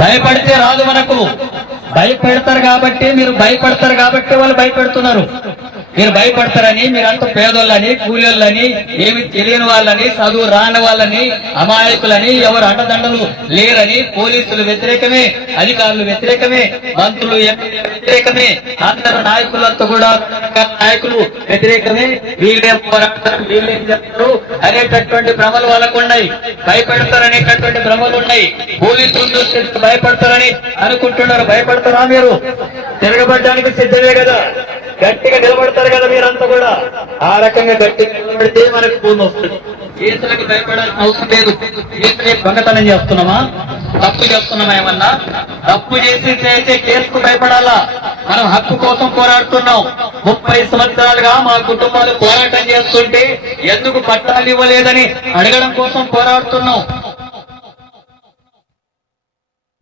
భయపడితే రాదు మనకు. భయపెడతారు కాబట్టి మీరు భయపడతారు కాబట్టి వాళ్ళు భయపెడుతున్నారు. మీరు భయపడతారని మీరంతా పేదోళ్ళని కూలీళ్ళని ఏమి తెలియని వాళ్ళని చదువు రాని వాళ్ళని అమాయకులని ఎవరు అండదండలు లేరని పోలీసులు వ్యతిరేకమే అధికారులు వ్యతిరేకమే మంత్రులు వ్యతిరేకమే అందరు నాయకులంతా కూడా నాయకులు వ్యతిరేకమే. వీళ్ళే పోరాడతారు వీళ్ళేం చెప్తారు. అనేటటువంటి భ్రమలు వాళ్ళకు ఉన్నాయి. భయపెడతారనేటటువంటి భ్రమలు ఉన్నాయి. పోలీసులు చూస్తే భయపడతారని అనుకుంటున్నారు. భయపడతారా మీరు? తిరగబడ్డానికి సిద్ధమే కదా. గట్టిగా నిలబడతారు కదా మీరంతా కూడా. ఆ రకంగా గట్టిగా నిలబడితే మనకు భూమి వస్తుంది. కేసులకు భయపడాల్సిన అవసరం లేదు. కేసులే దొంగతనం చేస్తున్నామా? తప్పు చేస్తున్నామా ఏమన్నా? తప్పు చేసి చేసే కేసుకు భయపడాలా? మనం హక్కు కోసం పోరాడుతున్నాం. ముప్పై సంవత్సరాలుగా మా కుటుంబాలు పోరాటం చేస్తుంటే ఎందుకు పట్టాలు ఇవ్వలేదని అడగడం కోసం పోరాడుతున్నాం.